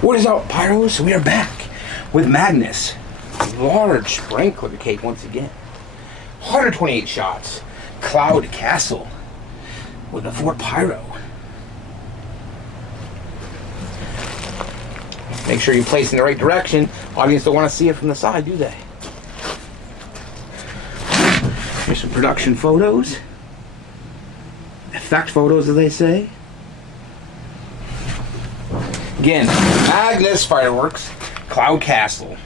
What is up, Pyros? We are back with Magnus. Large sprinkler cake once again. 128 shots. Cloud Castle with a 4 Pyro. Make sure you place in the right direction. Audience don't want to see it from the side, do they? Here's some production photos. Effect photos, as they say. Again, Magnus Fireworks, Cloud Castle.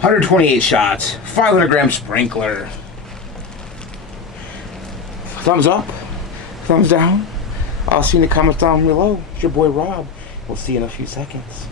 128 shots, 500 gram sprinkler. Thumbs up, thumbs down. I'll see you in the comments down below. It's your boy Rob. We'll see you in a few seconds.